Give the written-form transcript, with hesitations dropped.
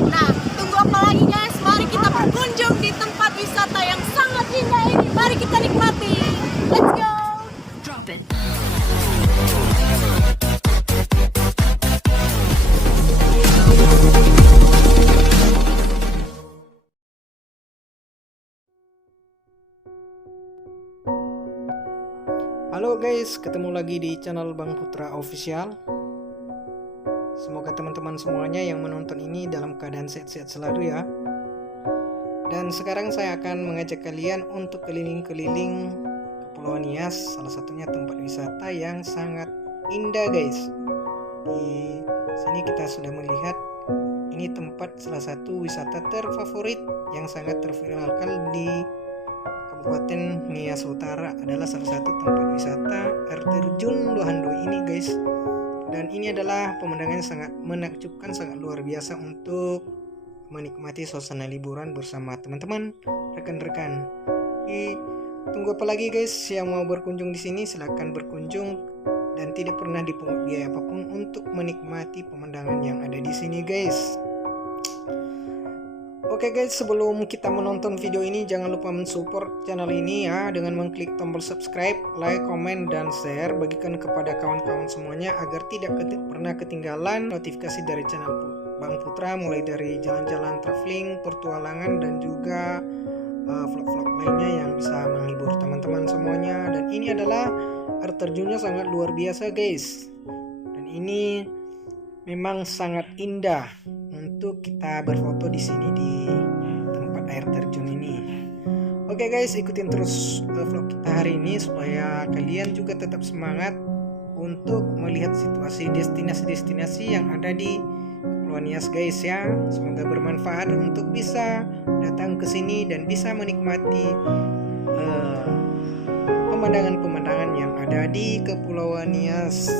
Nah, tunggu apa lagi guys? Mari kita berkunjung di tempat wisata yang sangat indah ini. Mari kita nikmati. Let's go. Drop it. Halo guys, ketemu lagi di channel Bang Putra Official. Semoga teman-teman semuanya yang menonton ini dalam keadaan sehat-sehat selalu ya. Dan sekarang saya akan mengajak kalian untuk keliling-keliling Kepulauan Nias, salah satunya tempat wisata yang sangat indah guys. Di sini kita sudah melihat ini tempat salah satu wisata terfavorit yang sangat terviralkan di Kabupaten Nias Utara, adalah salah satu tempat wisata air terjun Lohandoi ini guys. Dan ini adalah pemandangan yang sangat menakjubkan, sangat luar biasa untuk menikmati suasana liburan bersama teman-teman, rekan-rekan. Tunggu apa lagi guys, yang mau berkunjung di sini silahkan berkunjung dan tidak pernah dipungut biaya apapun untuk menikmati pemandangan yang ada di sini guys. Oke guys, sebelum kita menonton video ini jangan lupa mensupport channel ini ya dengan mengklik tombol subscribe, like, komen, dan share. Bagikan kepada kawan-kawan semuanya agar tidak pernah ketinggalan notifikasi dari channel Bang Putra, mulai dari jalan-jalan traveling, pertualangan, dan juga vlog-vlog lainnya yang bisa menghibur teman-teman semuanya. Dan ini adalah air terjunnya sangat luar biasa guys. Dan ini memang sangat indah untuk kita berfoto di sini di tempat air terjun ini. Oke guys, ikutin terus vlog kita hari ini supaya kalian juga tetap semangat untuk melihat situasi destinasi-destinasi yang ada di Kepulauan Nias guys ya. Semoga bermanfaat untuk bisa datang ke sini dan bisa menikmati pemandangan-pemandangan yang ada di Kepulauan Nias.